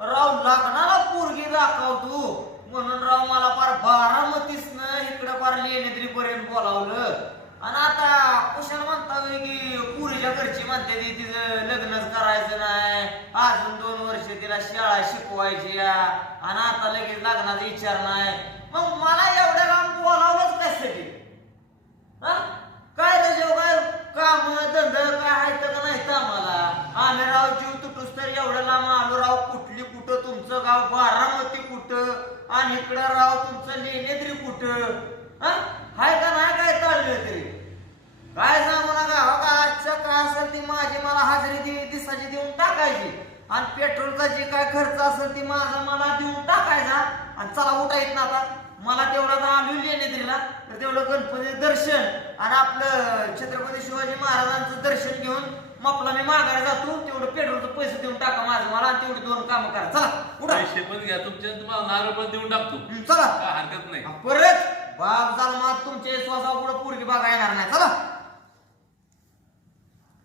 राव लग्नाला पोरगी दाखव तू म्हणून राव मला फार बारामतीसनं इकडं फार लेणेद्री पर्यंत बोलावलं. आणि आता कुशाल म्हणता की पुरीच्या घरची म्हणते ती तिचं लग्नच करायचं नाही, अजून 2 वर्ष तिला शाळा शिकवायची आणि आता लगेच लग्नाचा विचार नाही. मग मला एवढ्या लांब बोलावलंच कशासाठी? काय त्याच्या काय काम धंद काय आहे का नाही तर आम्हाला? आम्ही राव जीव तुटूस तर एवढ्या लांब आलो राव. कुठली कुठं तुमचं गाव बारामती कुठं आणि इकडं राव तुमचं लेणेद्री कुठं? हाय का नाही काय चाललं तरी? काय सांगू नका हो का. आजच्या काय असेल ती माझी मला हजेरी दिसाची देऊन टाकायची आणि पेट्रोलचा जे काय खर्च असेल ती माझा मला देऊन टाकायचा. आणि चला उठायत ना आता मला तेवढा आलो लेणेद्रीला तर तेवढं गणपती दर्शन आणि आपलं छत्रपती शिवाजी महाराजांचं दर्शन घेऊन मपला मी मागायला जातो. तेवढं पेट्रोलचं पैसे देऊन टाका माझं मला आणि तेवढी 2 कामं करा. चला उठा. पैसे पण घ्या तुमच्या, तुम्हाला नारळ पण देऊन टाकतो. चला काय हरकत नाही. परत बाप झाला मग तुमच्या स्वतः पुढे पोरगी बघायला